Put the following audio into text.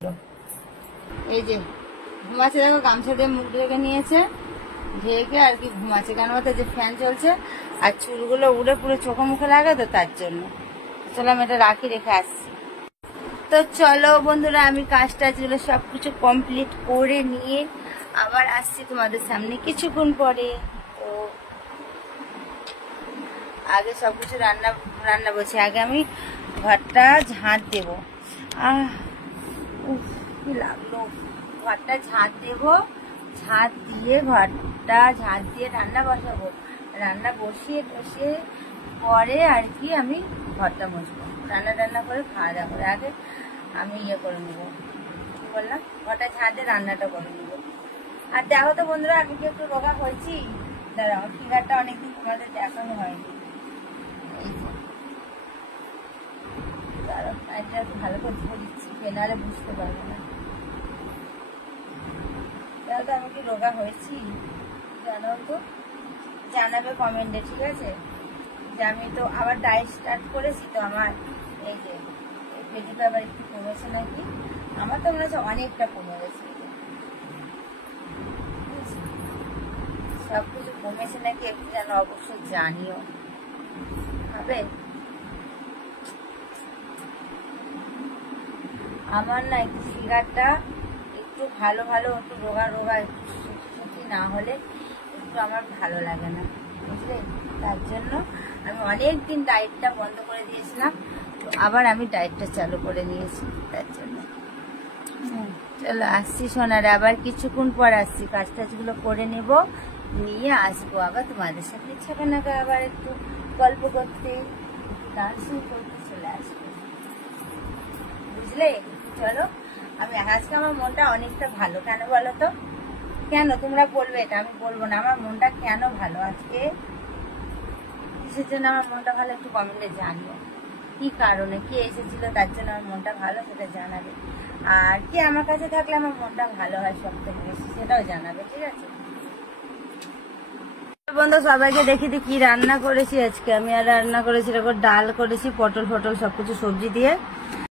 এই যে ঘুমাচ্ছে, দেখো গামছা দিয়ে মুখ ঢেকে নিয়েছে, ঢেকে আর কি ঘুমাচ্ছে। কেন বলতে যে ফ্যান চলছে আর চুলগুলো উড়ে পুরো চোখে মুখে লাগে তো, তার জন্য। চলো আমি এটা রেখে আসছি। তো চলো বন্ধুরা, আমি কাজ টাজগুলো সবকিছু কমপ্লিট করে নিয়ে আবার আসছি তোমাদের সামনে কিছুক্ষণ পরে। তো আগে সবকিছু রান্না বলছি, আগে আমি ঘরটা ঝাঁট দেবো। কি লাগলো, ঘরটা ঝাঁট দেবো, ঝাঁট দিয়ে ঘরটা ঝাঁট দিয়ে রান্না বসাবো। রান্না বসিয়ে পরে আর কি আমি ঘরটা মুছবো। রান্না করে খাওয়া দাওয়া করে আগে আমি করে নেবো, কি বললাম, ঘরটা ঝাঁট দিয়ে রান্নাটা করে নেবো। আর দেখো তো বন্ধুরা, আমি কি একটু রোগা হয়েছি? দাঁড়াও, আমার ফিগারটা অনেকদিন তোমাদের দেখানো হয়নি। এই যে দাঁড়াও, একটু ভালো করে ধরে দিচ্ছি, নাহলে বুঝতে পারবো না। তাহলে তো আমি কি রোগা হয়েছি জানো তো, জানাবে কমেন্টে, ঠিক আছে? যে আমি তো আবার ডায়েট স্টার্ট করেছি, তো আমার এই যে পেটিটা আবার একটু কমেছে নাকি। আমার তো মনে হচ্ছে অনেকটা কমে গেছে, সবকিছু কমেছে নাকি একটু যেন অবশ্যই জানিও, হবে? আমার না একটু ফিগারটা একটু ভালো একটু রোগা একটু সুখী না হলে একটু আমার ভালো লাগে না, বুঝলে? তার জন্য আমি অনেকদিন ডায়েটটা বন্ধ করে দিয়েছিলাম, তো আবার আমি ডায়েটটা চালু করে নিয়েছি তার জন্য। চলো আসছি সোনারে, আবার কিছুক্ষণ পর আসছি, কাজ টাজগুলো করে নেব, নিয়ে আসবো আবার তোমাদের সাথে ছাপানাকা আবার একটু গল্প করতে, একটু গান শুরু করতে চলে আসবো, বুঝলে? চলো, আমি আজকে আমার মনটা অনেকটা ভালো, কেন বলো তো? কেন তোমরা বলবে? এটা আমি বলবো না, আমার মনটা কেন ভালো আজকে, কিসের জন্য আমার মনটা ভালো একটু কমেন্টে জানিও। কি কারণে, কে এসেছিল তার জন্য আমার মনটা ভালো সেটা জানাবে। আর কে আমার কাছে থাকলে আমার মনটা ভালো হয় সব থেকে বেশি, সেটাও জানাবে, ঠিক আছে? বন্ধু সবাইকে দেখি কি রান্না করেছি আজকে। আমি আর রান্না করেছি, ডাল করেছি, পটল সবকিছু সবজি দিয়ে।